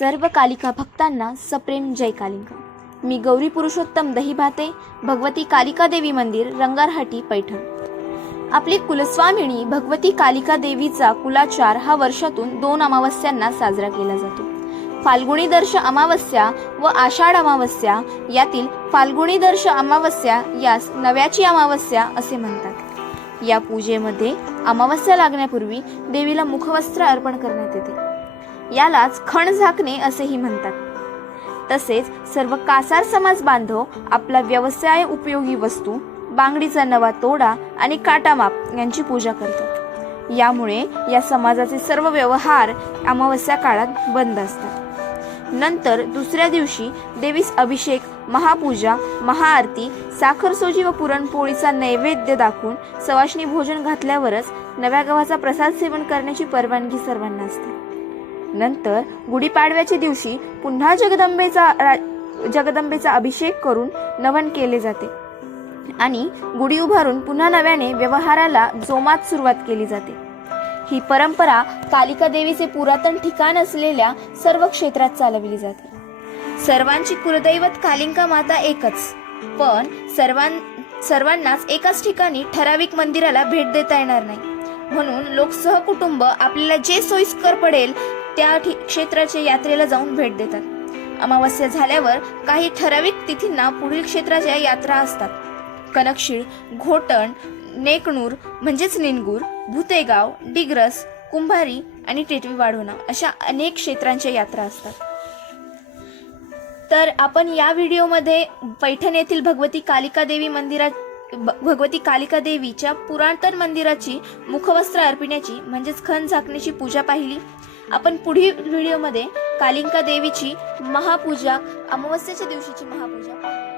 सर्व कालिका भक्तांना सप्रेम जय कालिका. मी गौरी पुरुषोत्तम दहीभाते भगवती कालिका देवी मंदिर रंगारहाटी पैठण. आपली कुलस्वामिनी भगवती कालिका देवीचा कुलाचार हा वर्षातून दोन अमावस्यांना साजरा केला जातो. फाल्गुणी दर्श अमावस्या व आषाढ अमावस्या यातील फाल्गुणी दर्श अमावस्या यास नव्याची अमावस्या असे म्हणतात. या पूजेमध्ये अमावस्या लागण्यापूर्वी देवीला मुखवस्त्र अर्पण करण्यात येते. यालाच खण झाकणे असेही म्हणतात. तसेच सर्व कासार समाज बांधव आपला व्यवसाय उपयोगी वस्तू बांगडीचा नवा तोडा आणि काटामाप यांची पूजा करतात. यामुळे या समाजाचे सर्व व्यवहार अमावस्या काळात बंद असतात. नंतर दुसऱ्या दिवशी देवीस अभिषेक महापूजा महाआरती साखरसोजी व पुरणपोळीचा नैवेद्य दाखवून सवाष्णी भोजन घातल्यावरच नव्या गव्हाचा प्रसाद सेवन करण्याची परवानगी सर्वांना असते. नंतर गुढीपाडव्याच्या दिवशी पुन्हा जगदंबेचा रा- जगदंबेचा अभिषेक करून नवन केले जाते. आणि गुढी उभारून पुन्हा नव्याने व्यवहाराला जोमात सुरुवात केली जाते. ही परंपरा कालिका देवीचे पुरातन ठिकाण असलेल्या सर्व क्षेत्रात चालविली जाते. सर्वांची कुलदैवत कालिंका माता एकच पण सर्वां सर्वांनाच एकाच ठिकाणी ठराविक मंदिराला भेट देता येणार नाही. म्हणून लोक सहकुटुंब आपल्याला जे सोयीस्कर पडेल त्या ठि- क्षेत्राच्या यात्रेला जाऊन भेट देतात. अमावस्या झाल्यावर काही ठराविक तिथींना पुढील क्षेत्राच्या यात्रा असतात. कनकशीळ घोटण नेकणूर म्हणजेच निनगूर भुतेगाव डिग्रस कुंभारी आणि टेटवी वाढवणं अशा अनेक क्षेत्रांच्या यात्रा असतात. तर आपण या व्हिडिओमध्ये पैठण येथील भगवती कालिका देवी मंदिरा भगवती कालिका देवीच्या पुरातन मंदिराची मुखवस्त्र अर्पिण्याची म्हणजेच खण झाकण्याची पूजा पाहिली. आपण पुढील व्हिडिओमध्ये कालिंका देवीची महापूजा अमावस्येच्या दिवशीची महापूजा पाहू